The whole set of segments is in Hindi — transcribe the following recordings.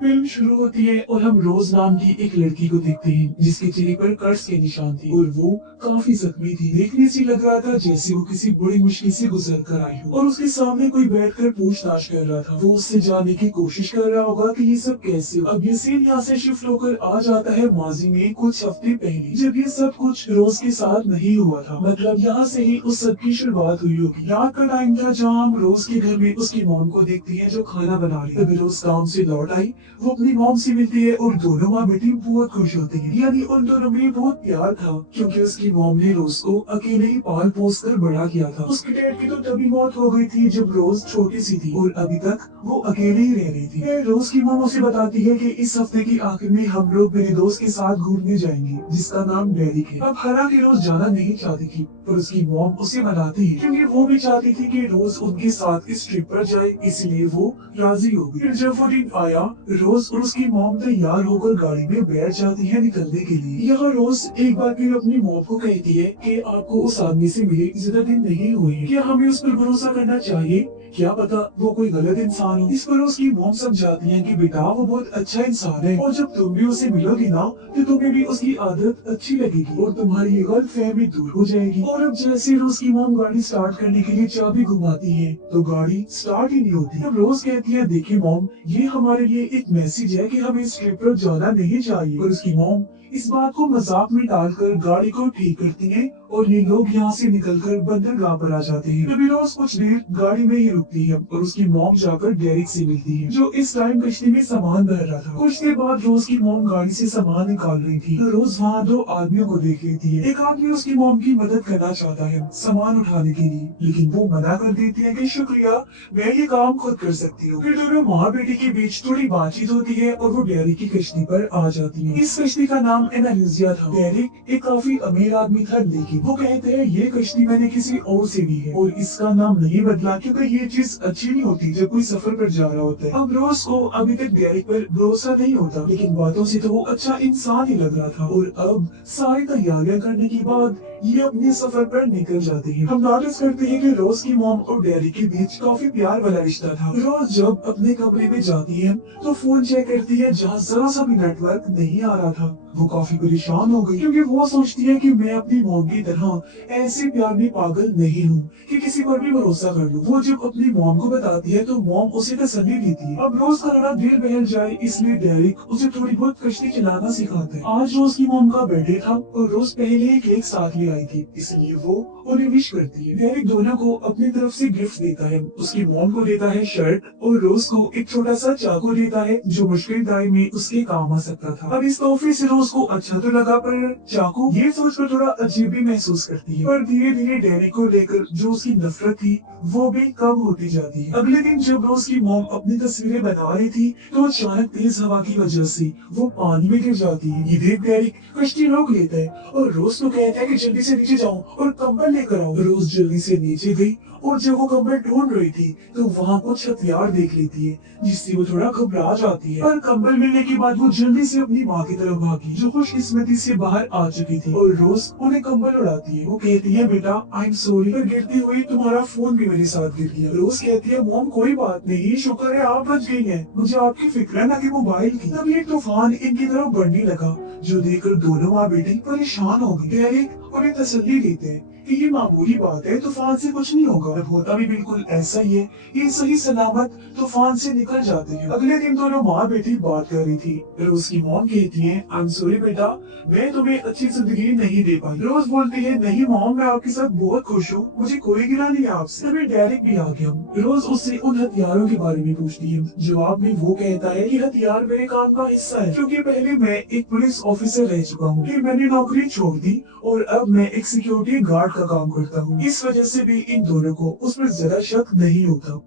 फिल्म शुरू होती है और हम रोज नाम की एक लड़की को देखते हैं जिसके चेहरे पर कर्ज के निशान थे और वो काफी जख्मी थी। देखने से लग रहा था जैसे वो किसी बड़ी मुश्किल से गुजर कर आई हो और उसके सामने कोई बैठकर पूछताछ कर रहा था। वो उससे जानने की कोशिश कर रहा होगा कि ये सब कैसे हुआ। अब ये सीन यहाँ से शिफ्ट होकर आ जाता है माजी में कुछ हफ्ते पहले, जब ये सब कुछ रोज के साथ नहीं हुआ था। मतलब यहाँ से ही उस सब की शुरुआत हुई होगी। रात का टाइम था जहाँ हम रोज के घर में उसकी मॉम को देखती है जो खाना बना रही है। तभी रोज काम से लौट आई, वो अपनी मॉम से मिलती है और दोनों माँ बेटी बहुत खुश होती है। यानी उन दोनों में बहुत प्यार था क्योंकि उसकी मॉम ने रोज को अकेले ही पाल पोस कर बड़ा किया था। उसके डैड की तो तभी मौत हो गई थी जब रोज छोटी सी थी और अभी तक वो अकेले ही रह रही थी। फिर रोज की मॉम उसे बताती है कि इस हफ्ते की आखिर में हम लोग मेरे दोस्त के साथ घूमने जाएंगे जिसका नाम डेरिक है। अब हालांकि रोज जाना नहीं चाहती थी पर उसकी मॉम उसे मनाती है क्योंकि वो भी चाहती थी कि रोज उनके साथ इस ट्रिप पर जाए, इसलिए वो राजी हो गई। फिर जब वो दिन आया, रोज और उसकी मॉम तैयार होकर गाड़ी में बैठ जाती है निकलने के लिए। यहाँ रोज एक बार फिर अपनी मॉम को कहती है कि आपको उस आदमी से मिले ज्यादा दिन नहीं हुए हैं, क्या हमें उस पर भरोसा करना चाहिए? क्या पता वो कोई गलत इंसान हो। इस पर उसकी मॉम समझाती है कि बेटा वो बहुत अच्छा इंसान है और जब तुम भी उसे मिलोगी ना तो तुम्हें भी उसकी आदत अच्छी लगेगी और तुम्हारी ये गलतफहमी दूर हो जाएगी। और अब जैसे रोज की मॉम गाड़ी स्टार्ट करने के लिए चाबी घुमाती है तो गाड़ी स्टार्ट ही नहीं होती। अब रोज कहती है देखिए मॉम, ये हमारे लिए एक मैसेज है कि हमें इस ट्रिप पर जाना नहीं चाहिए। और उसकी मॉम इस बात को मजाक में डालकर गाड़ी को ठीक करती है और ये लोग यहाँ से निकलकर बंदरगाह पर आ जाते हैं। तभी रोज कुछ देर गाड़ी में ही रुकती है और उसकी मॉम जाकर डेरिक से मिलती है जो इस टाइम कश्ती में सामान भर रहा था। कुछ देर बाद रोज की मॉम गाड़ी से सामान निकाल रही थी तो रोज वहाँ दो आदमियों को देख लेती है। एक आदमी उसकी मॉम की मदद करना चाहता है सामान उठाने के लिए, लेकिन वो मना कर देती है कि शुक्रिया, मैं ये काम खुद कर सकती हूँ। फिर दोनों माँ बेटी के बीच थोड़ी बातचीत होती है और वो डेरिक की कश्ती पर आ जाती है। इस कश्ती का नाम एनाल्यूसिया था। डेरिक एक काफी अमीर आदमी था, लेकिन वो कहते हैं ये कश्ती मैंने किसी और से ली है और इसका नाम नहीं बदला क्योंकि ये चीज अच्छी नहीं होती जब कोई सफर पर जा रहा होता है। अब रोज को अभी तक डेरिक पर भरोसा नहीं होता, लेकिन बातों से तो वो अच्छा इंसान ही लग रहा था। और अब सारी तैयारियां करने के बाद ये अपने सफर पर निकल जाते हैं। हम नोटिस करते हैं कि रोज की मॉम और डेरिक के बीच काफी प्यार वाला रिश्ता था। रोज जब अपने कमरे में जाती है तो फोन चेक करती है जहाँ जरा सा भी नेटवर्क नहीं आ रहा था। वो काफी परेशान हो गई क्योंकि वो सोचती है कि मैं अपनी मॉम की तरह ऐसे प्यार में पागल नहीं हूँ कि किसी पर भी भरोसा कर लूं। वो जब अपनी मॉम को बताती है तो मॉम उसे तसल्ली देती है। अब रोज का लड़ा देर बहल जाए इसलिए डेरिक उसे थोड़ी बहुत कश्ती चलाना सिखाता है। आज रोज की मॉम का बर्थडे था और रोज पहले ही केक साथ ले आई थी, इसलिए वो उन्हें विश करती है। डेरिक दोनों को अपनी तरफ से गिफ्ट देता है। उसकी मॉम को देता है शर्ट और रोज को एक छोटा सा चाकू देता है जो मुश्किल टाइम में उसके काम आ सकता था। अब इस तोहफे से रोज को अच्छा तो लगा पर चाकू ये सोचकर थोड़ा अजीब भी महसूस करती है। पर धीरे धीरे डेरिक को लेकर जो उसकी नफरत थी वो भी कम होती जाती है। अगले दिन जब रोज की मॉम अपनी तस्वीरें बना रही थी तो अचानक तेज हवा की वजह से वो पानी में गिर जाती है। ये देख डेरिक कश्ती रोक लेता है और रोज को कहता है कि जल्दी से नीचे जाओ और कंबल लेकर आओ। रोज जल्दी से नीचे गई और जब वो कंबल ढूंढ रही थी तो वहाँ कुछ हथियार देख लेती है जिससे वो थोड़ा घबरा जाती है। पर कंबल मिलने के बाद वो जल्दी से अपनी माँ की तरफ भागी जो खुशकिस्मती से बाहर आ चुकी थी और रोज उन्हें कंबल उड़ाती है। वो कहती है बेटा आई एम सॉरी, पर गिरती हुई तुम्हारा फोन भी मेरे साथ गिर गया। रोज कहती है मॉम कोई बात नहीं, शुक्र है आप बच गई हैं, मुझे आपकी फिक्र है ना कि मोबाइल की। तब एक तूफान इनकी तरफ बढ़ने लगा जो देखकर दोनों माँ बेटी परेशान हो गई। डेरिक उन्हें तसल्ली देते हैं कि ये मामूली बात है, तूफान से कुछ नहीं होगा। अब होता भी बिल्कुल ऐसा ही है, ये सही सलामत तूफान से निकल जाते हैं। अगले दिन दोनों माँ बेटी बात कर रही थी। रोज की मॉम कहती है आई एम सॉरी बेटा, मैं तुम्हें अच्छी जिंदगी नहीं दे पाई। रोज बोलती है नहीं मॉम, मैं आपके साथ बहुत खुश हूँ, मुझे कोई गिला नहीं है आपसे। तभी डेरिक भी आ गया। रोज उससे उन हथियारों के बारे में पूछती है। जवाब में वो कहता है कि हथियार मेरे काम का हिस्सा है क्योंकि पहले मैं एक पुलिस ऑफिसर रह चुका हूँ, फिर मैंने नौकरी छोड़ दी और अब मैं एक सिक्योरिटी गार्ड का काम करता हूँ। इस वजह से भी इन दोनों को उस पर ज्यादा शक नहीं होता।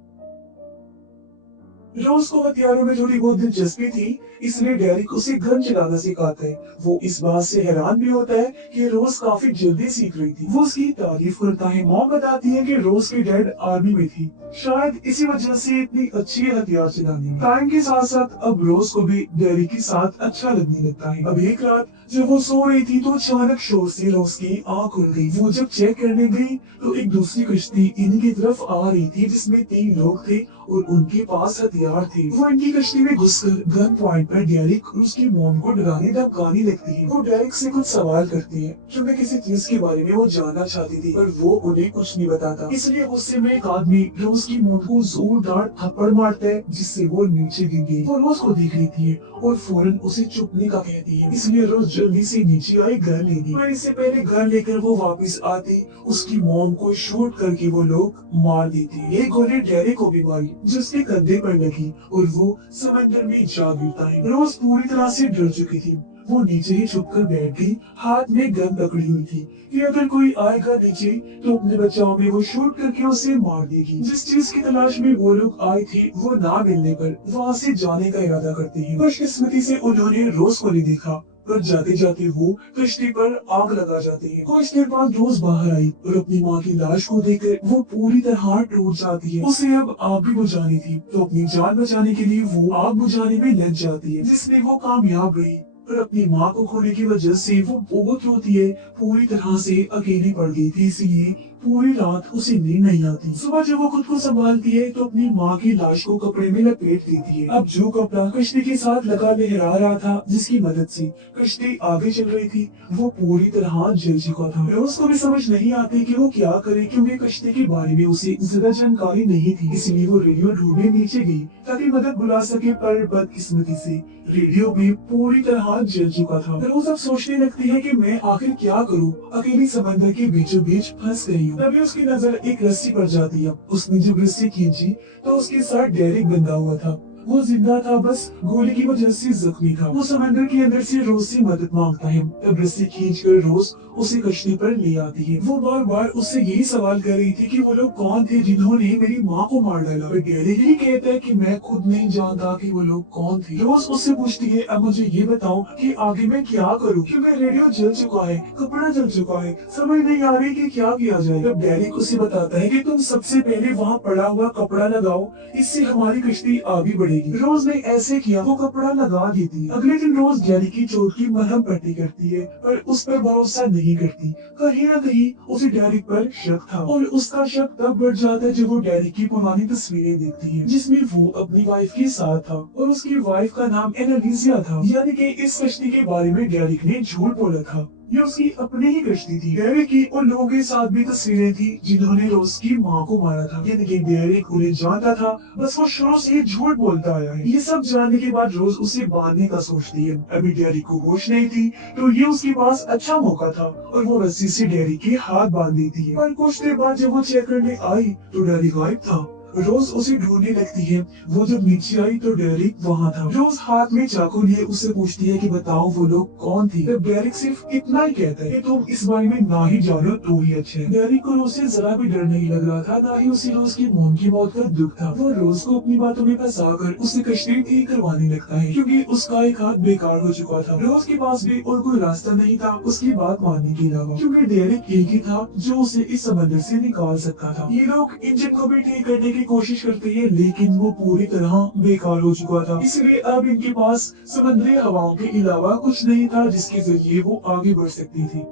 रोज को हथियारों में थोड़ी बहुत दिलचस्पी थी, इसलिए डेरिक उसे गन चलाना सिखाता है। वो इस बात से हैरान भी होता है कि रोज काफी जल्दी सीख रही थी। वो उसकी तारीफ करता है। मॉम बताती है कि रोज की डैड आर्मी में थी, शायद इसी वजह से इतनी अच्छी हथियार चलाने में। टाइम के साथ साथ अब रोज को भी डेरिक के साथ अच्छा लगने लगता है। अब एक रात जब वो सो रही थी तो अचानक शोर से रोज की आंख खुल गई। वो जब चेक करने गई तो एक दूसरी कश्ती इन्हीं की तरफ आ रही थी जिसमें 3 लोग थे और उनके पास हथियार थे। वो इनकी कश्ती में घुसकर गन पॉइंट पर डेरिक और उसकी मॉम को डराने धमकाने लगती है। वो डेरिक से कुछ सवाल करती है क्योंकि किसी चीज के बारे में वो जानना चाहती थी, पर वो उन्हें कुछ नहीं बताता। इसलिए गुस्से में एक आदमी रोज की मॉम को जोरदार थप्पड़ मारता है, जिससे वो नीचे गिर गई। वो रोज को देख लेती है और फौरन उसे चुपने का कहती है। इसलिए रोज जल्दी से नीचे आई गन लेगी, पर इससे पहले गन लेकर वो वापस आती उसकी मॉम को शूट करके वो लोग मार देते। एक गोली डेरिक को भी मारी जो उसके कंधे पर लगी और वो समंदर में जा गिरता है। रोज पूरी तरह से डर चुकी थी। वो नीचे ही छुपकर बैठ गई, हाथ में गन पकड़ी हुई थी कि अगर कोई आएगा नीचे तो अपने बचाव में वो शूट करके उसे मार देगी। जिस चीज की तलाश में वो लोग आए थे वो ना मिलने पर वहाँ से जाने का इरादा करते हैं। खुशकिस्मती से उन्होंने रोज को नहीं देखा, पर जाते जाते वो कश्ती पर आग लगा जाते हैं। कुछ देर बाद रोज बाहर आई और अपनी माँ की लाश को देखकर वो पूरी तरह टूट जाती है। उसे अब आग भी बुझानी थी, तो अपनी जान बचाने के लिए वो आग बुझाने में लग जाती है, जिसमें वो कामयाब रही। पर अपनी माँ को खोने की वजह से वो बहुत रोती है, पूरी तरह से अकेली पड़ गई थी, इसलिए पूरी रात उसे नींद नहीं आती। सुबह जब वो खुद को संभालती है तो अपनी माँ की लाश को कपड़े में लपेट देती है। अब जो कपड़ा कश्ती के साथ लगा लहरा रहा था, जिसकी मदद से कश्ती आगे चल रही थी, वो पूरी तरह जल चुका था। रोज को भी समझ नहीं आती कि वो क्या करे, क्योंकि कश्ती के बारे में उसे ज्यादा जानकारी नहीं थी। इसलिए वो रेडियो ढूंढने नीचे गई ताकि मदद बुला सके, पर बदकिस्मती से रेडियो भी पूरी तरह जल चुका था। रोज अब सोचने लगती है कि मैं आखिर क्या करूं, अकेली समंदर के बीचों बीच फंस गई हूँ। तभी उसकी नजर एक रस्सी पर जाती है। उसने जब रस्सी खींची तो उसके साथ डेरिक बंधा हुआ था। वो जिंदा था, बस गोली की वजह से जख्मी था। वो समंदर के अंदर से रोज से मदद मांगता है। तब रस्सी खींचकर रोज उसे कश्ती पर ले आती है। वो बार बार उससे यही सवाल कर रही थी कि वो लोग कौन थे जिन्होंने मेरी माँ को मार डाला। डेरिक यही कहता है कि मैं खुद नहीं जानता कि वो लोग कौन थे। रोज उससे पूछती है, अब मुझे ये बताओ कि आगे मैं क्या करूँ, क्योंकि रेडियो जल चुका है, कपड़ा जल चुका है, समझ नहीं आ रही कि क्या किया जाए। तब डेरिक उसे बताता है कि तुम सबसे पहले वहाँ पड़ा हुआ कपड़ा लगाओ, इससे हमारी कश्ती आगे बढ़ेगी। रोज ने ऐसे किया, वो कपड़ा लगा देती। अगले दिन रोज डेरिक की चोट की मरहम पट्टी करती है, पर उस पर भरोसा नहीं करती। कहीं न कहीं उसे डेरिक पर शक था, और उसका शक तब बढ़ जाता है जब वो डेरिक की पुरानी तस्वीरें देखती है, जिसमें वो अपनी वाइफ के साथ था और उसकी वाइफ का नाम एनालिसिया था। यानी कि इस कश्ती के बारे में डेरिक ने झूठ बोला था। ये उसकी अपनी ही कश्ती थी। डेरिक की उन लोगों के साथ भी तस्वीरें थी जिन्होंने रोज की माँ को मारा था। यानी कि डेरिक उन्हें जानता था, बस वो शुरू से ही झूठ बोलता आया है। ये सब जानने के बाद रोज उसे बांधने का सोचती है। अभी डेरिक को होश नहीं थी, तो ये उसके पास अच्छा मौका था और वो रस्सी से डेरिक के हाथ बांध देती है। पर कुछ देर बाद जब वो चेक करने आई तो डेरिक गायब था। रोज उसे ढूंढने लगती है। वो जब नीचे आई तो डेरिक वहाँ था। रोज हाथ में चाकू लिए उससे पूछती है कि बताओ वो लोग कौन थे। तब डेरिक सिर्फ इतना ही कहता है कि तुम इस बारे में ना ही जानो तो ही अच्छा है। डेरिक को रोज से जरा भी डर नहीं लग रहा था, ना ही उसे रोज की मॉम की मौत का दुख था। वो रोज को अपनी बातों में फंसाकर उसे कश्ती ठीक करवाने लगता है, क्योंकि उसका एक हाथ बेकार हो चुका था। रोज के पास भी और कोई रास्ता नहीं था उसकी बात मानने के अलावा, क्योंकि डेरिक एक ही था जो उसे इस समंदर से निकाल सकता था। ये लोग इंजन को भी ठीक करने की कोशिश करते हैं, लेकिन वो पूरी तरह बेकार हो चुका था। इसलिए अब इनके पास समुद्री हवाओं के अलावा कुछ नहीं था जिसके जरिए वो आगे बढ़ सकती थी।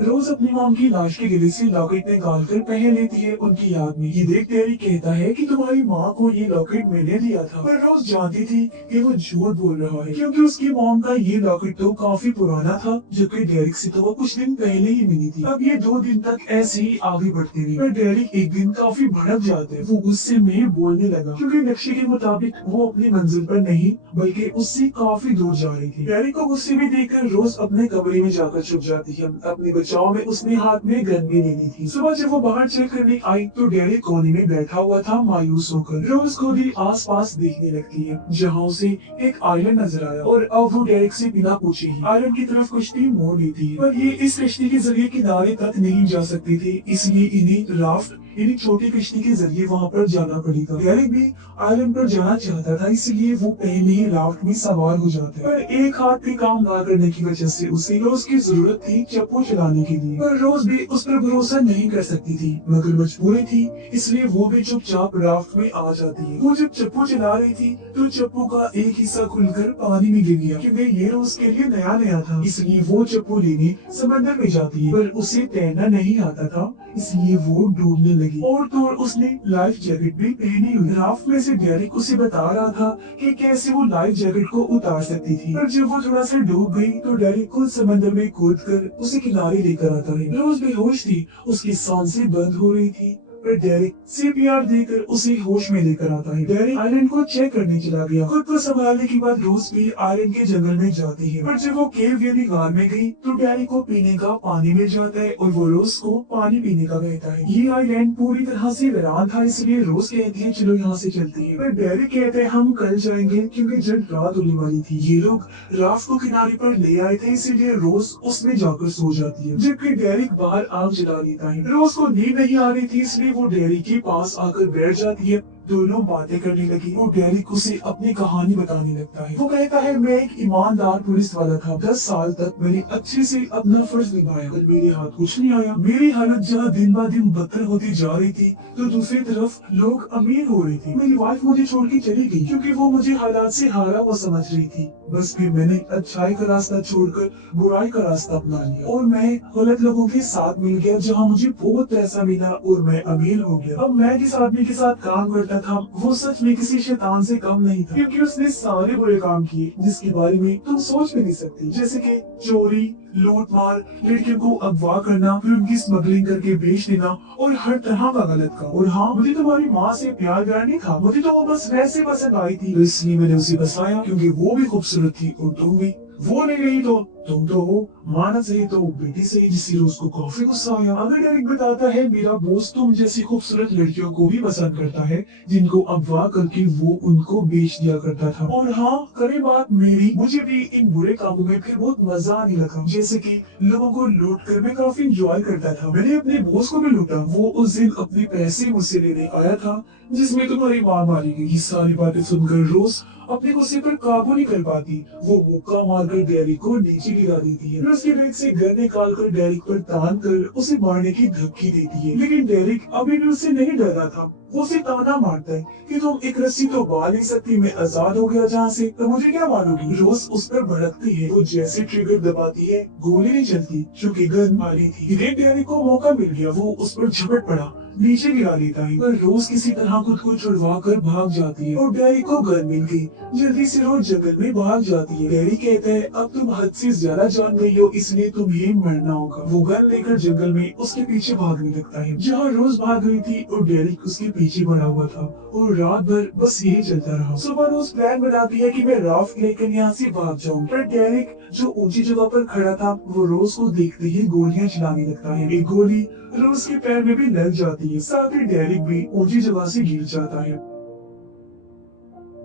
रोज अपनी मॉम की लाश के गले से लॉकेट निकाल कर पहन लेती है उनकी याद में। ये देख डेरिक कहता है कि तुम्हारी माँ को ये लॉकेट मैंने दिया था, पर रोज जानती थी कि वो झूठ बोल रहा है, क्योंकि उसकी मॉम का ये लॉकेट तो काफी पुराना था, जबकि डेरिक से तो वो कुछ दिन पहले ही मिली थी। अब ये 2 दिन तक ऐसे ही आगे बढ़ते रहे, पर डेरिक एक दिन काफी भड़क जाते हैं। वो गुस्से में बोलने लगा, क्योंकि नक्शे के मुताबिक वो अपनी मंजिल पर नहीं बल्कि उससे काफी दूर जा रही थी। डेरिक को गुस्से में देखकर रोज अपने कमरे में जाकर छुप जाती है। अपने बचाव में उसने हाथ में गन भी ले ली थी। सुबह जब वो बाहर चेक करने आई तो डेरिक कोने में बैठा हुआ था मायूस होकर। रोज को भी आसपास देखने लगती है, जहाँ उसे एक आइलैंड नजर आया, और अब वो डेरिक से बिना पूछे ही आइलैंड की तरफ कश्ती मोड़ लेती है। पर ये इस कश्ती के जरिए किनारे तक नहीं जा सकती थी, इसलिए इन्हें राफ्ट यानी छोटी कश्ती के जरिए वहाँ पर जाना पड़ेगा। डेरिक भी आइलैंड पर जाना चाहता था, इसलिए वो पहले ही राफ्ट में सवार हो जाता है। पर एक हाथ पे काम ना करने की वजह से उसे रोज की जरूरत थी चप्पू चलाने के लिए, पर रोज भी उस पर भरोसा नहीं कर सकती थी, मगर मजबूरी थी, इसलिए वो भी चुपचाप राफ्ट में आ जाती है। वो जब चप्पू चला रही थी तो चप्पू का एक हिस्सा खुलकर पानी में गिर गया, क्योंकि ये रोज के लिए नया नया था। इसलिए वो चप्पू लेने समंदर में जाती है, पर उसे तैरना नहीं आता था, इसलिए वो डूबने लगी और तो और उसने लाइफ जैकेट भी पहनी हुई। राफ्ट में से डेरिक उसे बता रहा था कि कैसे वो लाइफ जैकेट को उतार सकती थी, पर जब वो थोड़ा सा डूब गई तो डेरिक खुद समंदर में कूद कर उसे किनारे लेकर आता है। रोज बेहोश थी, उसकी सांसें बंद हो रही थी, पर डेरिक सीपीआर देकर उसे होश में लेकर आता है। डेरिक आइलैंड को चेक करने चला गया। खुद को संभालने के बाद रोज भी आइलैंड के जंगल में जाती है, पर जब वो केव यानी गार में गई तो डेरिक को पीने का पानी मिल जाता है और वो रोज को पानी पीने का कहता है। ये आइलैंड पूरी तरह से वीरान था, इसलिए रोज कहती है चलो यहाँ से चलते हैं, पर डेरिक कहते हैं हम कल जाएंगे क्योंकि जब रात होने वाली थी। ये लोग राफ्ट को किनारे पर ले आए थे, इसीलिए रोज उसमें जाकर सो जाती है, जबकि डेरिक बाहर आग जला लेता है। रोज को नींद नहीं आ रही थी, इसलिए वो डेरिक के पास आकर बैठ जाती है। दोनों बातें करने लगी। वो डेरिक उसे अपनी कहानी बताने लगता है। वो कहता है मैं एक ईमानदार पुलिस वाला था, 10 साल तक मैंने अच्छे से अपना फर्ज निभाया, पर मेरे हाथ कुछ नहीं आया। मेरी हालत जहाँ दिन ब दिन बदतर होती जा रही थी तो दूसरी तरफ लोग अमीर हो रहे थे। मेरी वाइफ मुझे छोड़ के चली गई क्योंकि वो मुझे हालात से हारा हुआ समझ रही थी। बस फिर मैंने अच्छाई का रास्ता छोड़कर बुराई का रास्ता अपना लिया और मैं गलत लोगों के साथ मिल गया, जहाँ मुझे बहुत पैसा मिला और मैं अमीर हो गया। अब मैं जिस आदमी के साथ काम करता था वो सच में किसी शैतान से कम नहीं था, क्योंकि उसने सारे बुरे काम किए जिसके बारे में तुम सोच भी नहीं सकती, जैसे कि चोरी, लूट मार, लड़कियों को अगवा करना, फिर उनकी स्मगलिंग करके बेच देना और हर तरह का गलत काम। और हाँ, मुझे तुम्हारी माँ से प्यार व्यार नहीं था, मुझे तो वो बस वैसे पसंद आई थी, तो इसलिए मैंने उसे बसाया क्योंकि वो भी खूबसूरत थी और तुम भी। वो नहीं रही तो तुम तो हो, माना सही तो बेटी सही, जिससे रोज को काफी गुस्सा आया। अगर डेरिक बताता है मेरा बॉस तुम जैसी खूबसूरत लड़कियों को भी पसंद करता है जिनको अगवा करके वो उनको बेच दिया करता था। और हाँ, करे बात मेरी, मुझे भी इन बुरे कामों में फिर बहुत मजा आने लगा, जैसे कि लोगों को लूट कर मैं काफी इंजॉय करता था। मैंने अपने बॉस को भी लूटा, वो उस दिन अपने पैसे मुझसे लेने आया था जिसमें तुम्हारी माँ मारी गई। ये सारी बातें सुनकर रोज अपने गुस्से पर काबू नहीं कर पाती। वो मुक्का मारकर डेरिक को नीचे गिरा देती है, फिर उसके बैग से घर निकाल कर डेरिक पर तान कर उसे मारने की धमकी देती है। लेकिन डेरिक अभी भी उससे नहीं डर रहा था। वो उसे ताना मारता है कि तुम एक रस्सी तो बांध नहीं सकती, मैं आजाद हो गया जहाँ से, तो मुझे क्या मारोगी। रोज उस पर भड़कती है, वो जैसे ट्रिगर दबाती है गोली नहीं चलती क्योंकि गन मारी थी। डेरिक को मौका मिल गया, वो उस पर झपट पड़ा, नीचे गिरा देता है, पर रोज किसी तरह खुद को छुड़वा कर भाग जाती है और डेरिक को गन मिल गई। जल्दी से रोज जंगल में भाग जाती है। डेरिक कहता है अब तुम हद से ज्यादा जान गई हो, इसलिए तुम्हें मरना होगा। वो गन लेकर जंगल में उसके पीछे भागने लगता है, जहाँ रोज भाग गई थी और डेरिक उसके पीछे पड़ा हुआ था और रात भर बस यही चलता रहा। सुबह रोज प्लान बनाती है कि मैं राफ्ट लेकर यहाँ से भाग जाऊँ, पर डेरिक जो ऊंची जगह पर खड़ा था वो रोज को देखते ही गोलियां चलाने लगता है। एक गोली रोज के पैर में भी लग जाती है, साथ ही डेरिक भी ऊंची जगह से गिर जाता है।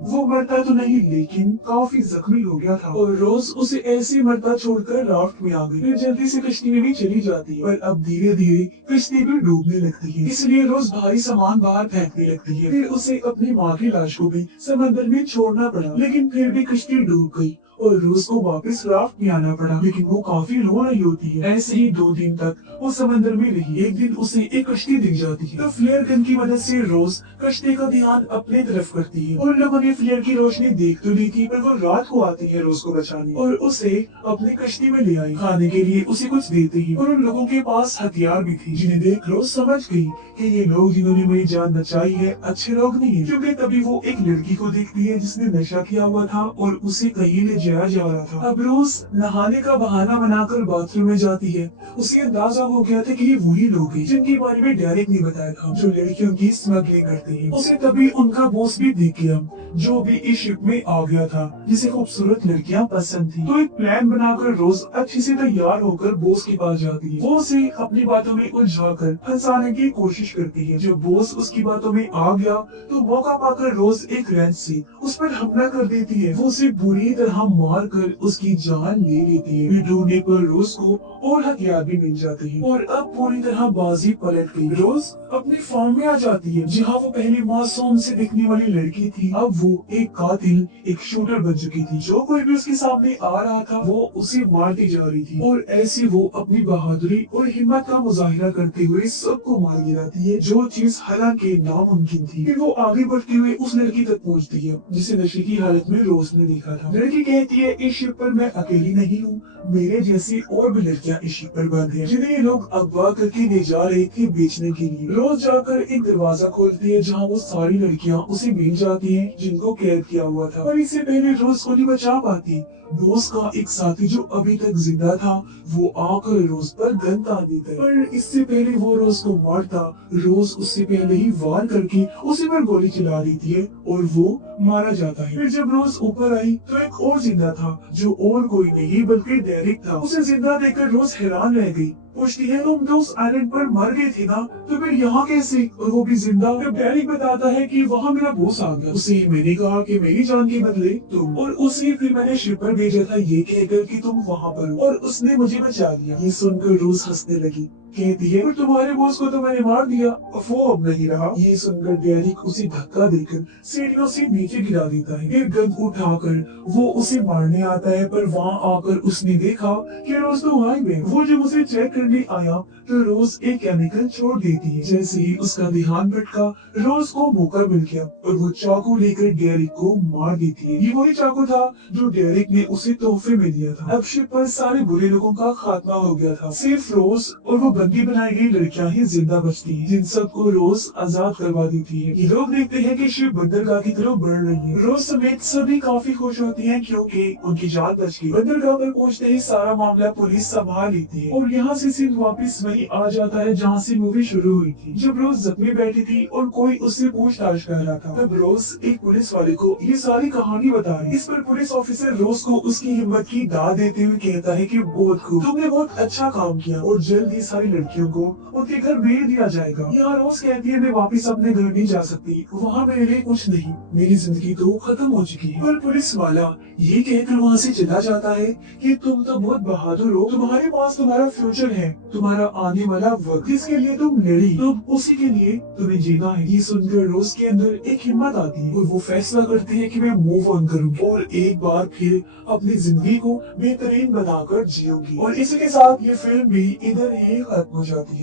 वो मरता तो नहीं लेकिन काफी जख्मी हो गया था और रोज उसे ऐसे मरता छोड़कर राफ्ट में आ गई। फिर जल्दी से कश्ती में भी चली जाती है, पर अब धीरे धीरे कश्ती भी डूबने लगती है, इसलिए रोज भारी सामान बाहर फेंकने लगती है। फिर उसे अपनी माँ की लाश को भी समंदर में छोड़ना पड़ा, लेकिन फिर भी कश्ती डूब गई और रोज को वापस राफ्ट में आना पड़ा, लेकिन वो काफी रो रही होती है। ऐसे ही 2 दिन तक वो समंदर में रही। एक दिन उसे एक कश्ती दिख जाती है, तो फ्लेयर गन की मदद से रोज कश्ती का ध्यान अपने तरफ करती है और लोगों ने फ्लेयर की रोशनी देख तो ली थी, पर वो रात को आती है रोज को बचाने और उसे अपनी कश्ती में ले आई। खाने के लिए उसे कुछ देते ही और उन लोगों के पास हथियार भी थे, जिन्हें देख रोज समझ गई कि ये लोग जिन्होंने मेरी जान बचाई है अच्छे लोग नहीं है, क्योंकि तभी वो एक लड़की को देखती है जिसने नशा किया हुआ था और उसे कहीं ले जाया जा रहा था। अब रोज नहाने का बहाना बनाकर बाथरूम में जाती है। उसे अंदाजा हो गया था कि ये वही लोग हैं जिनके बारे में डेरिक ने बताया था, जो लड़कियों की स्मगलिंग करते हैं। उसे तभी उनका बॉस भी दिख गया, जो भी इस शिप में आ गया था, जिसे खूबसूरत लड़कियां पसंद थी। तो एक प्लान बनाकर रोज अच्छे से तैयार होकर बॉस के पास जाती है। वो उसे अपनी बातों में उलझाकर फंसाने की कोशिश करती है। जब बॉस उसकी बातों में आ गया तो मौका पाकर रोज एक रेंच से उस पर हमला कर देती है। वो उसे बुरी तरह मार कर उसकी जान ले लेती है। फिर ढूंढने पर रोज को और हथियार भी मिल जाते हैं और अब पूरी तरह बाजी पलट गई। रोज अपनी फॉर्म में आ जाती है, जहाँ वो पहले मासूम से दिखने वाली लड़की थी, अब वो एक कातिल, एक शूटर बन चुकी थी। जो कोई भी उसके सामने आ रहा था वो उसे मारती जा रही थी और ऐसी वो अपनी बहादुरी और हिम्मत का मुजाहिरा करते हुए सबको मार गिराती है, जो चीज हालांकि नामुमकिन थी। फिर वो आगे बढ़ते हुए उस लड़की तक पहुँचती है जिसे नशे की हालत में रोज ने देखा था। लड़की कहती कहती है इस शिप पर मैं अकेली नहीं हूँ, मेरे जैसी और भी लड़कियां इस शिप पर बंद हैं, जिन्हें ये लोग अगवा करके ले जा रहे थे बेचने के लिए। रोज जाकर एक दरवाजा खोलती है जहाँ वो सारी लड़कियां उसे मिल जाती हैं जिनको कैद किया हुआ था, पर इससे पहले रोज को नहीं बचा पाती। रोज का एक साथी जो अभी तक जिंदा था वो आकर रोज पर गन तान देता है, पर इससे पहले वो रोज को मारता, रोज उससे पहले ही वार करके उसी पर गोली चला देती है और वो मारा जाता है। फिर जब रोज ऊपर आई तो एक और जिंदा था जो और कोई नहीं बल्कि डेरिक था। उसे जिंदा देखकर रोज हैरान रह गई, पूछती है तुम तो उस आइलैंड पर मर गए थे ना, तो फिर यहाँ कैसे, और वो भी जिंदा। जब डेरिक बताता है कि वहाँ मेरा बॉस आ गया, उसे मैंने कहा कि मेरी जान के बदले तुम, और उसे फिर मैंने शिप पर भेजा था ये कहकर कि तुम वहाँ पर हो, और उसने मुझे बचा लिया। ये सुनकर रोज हंसने लगी, कहती है पर तुम्हारे बॉस को तो मैंने मार दिया, वो अब नहीं रहा। ये सुनकर डेरिक उसे धक्का देकर सीढ़ियों से नीचे गिरा देता है। फिर गन उठाकर वो उसे मारने आता है, पर वहाँ आकर उसने देखा कि रोज तो वहीं पे। वो जब उसे चेक करने आया तो रोज एक केमिकल छोड़ देती है। जैसे ही उसका ध्यान भटका, रोज को मौका मिल गया और वो चाकू लेकर डेरिक को मार देती है। ये वही चाकू था जो डेरिक ने उसे तोहफे में दिया था। अब शिप पर सारे बुरे लोगों का खात्मा हो गया था, सिर्फ रोज और वो बंदी बनाई गई लड़कियां ही जिंदा बचती हैं, जिन सबको रोज आजाद करवा देती है। ये लोग देखते हैं कि शिप बंदरगाह की तरफ बढ़ रही है। रोज समेत सभी काफी खुश होती हैं क्योंकि उनकी जान बच गई। बंदरगाह पर पहुंचते ही सारा मामला पुलिस संभाल लेती है और यहाँ से सीन वापस वही आ जाता है जहाँ से मूवी शुरू हुई थी। जब रोज जख्मी बैठी थी और कोई उससे पूछताछ कर रहा था, तब रोज एक पुलिस वाले को ये सारी कहानी बता रही। इस पर पुलिस ऑफिसर रोज को उसकी हिम्मत की दाद देते हुए कहता है कि बहुत खूब, तुमने बहुत अच्छा काम किया और जल्द ही सारी लड़कियों को उनके घर भेज दिया जाएगा। यहाँ रोज कहती है मैं वापस अपने घर नहीं जा सकती, वहाँ मेरे लिए कुछ नहीं, मेरी जिंदगी तो खत्म हो चुकी है। पर पुलिस वाला ये कहकर वहाँ से चला जाता है कि तुम तो बहुत बहादुर हो, तुम्हारे पास तुम्हारा फ्यूचर है, तुम्हारा आने वाला वक्त, जिसके लिए तुम लड़ी, तो उसी के लिए तुम्हें जीना है। ये सुनकर रोज के अंदर एक हिम्मत आती है और वो फैसला करती है कि मैं मूव ऑन करूंगी और एक बार फिर अपनी जिंदगी को बेहतरीन बनाकर जीऊंगी। और इसी के साथ ये फिल्म भी इधर ही खत्म हो जाती है।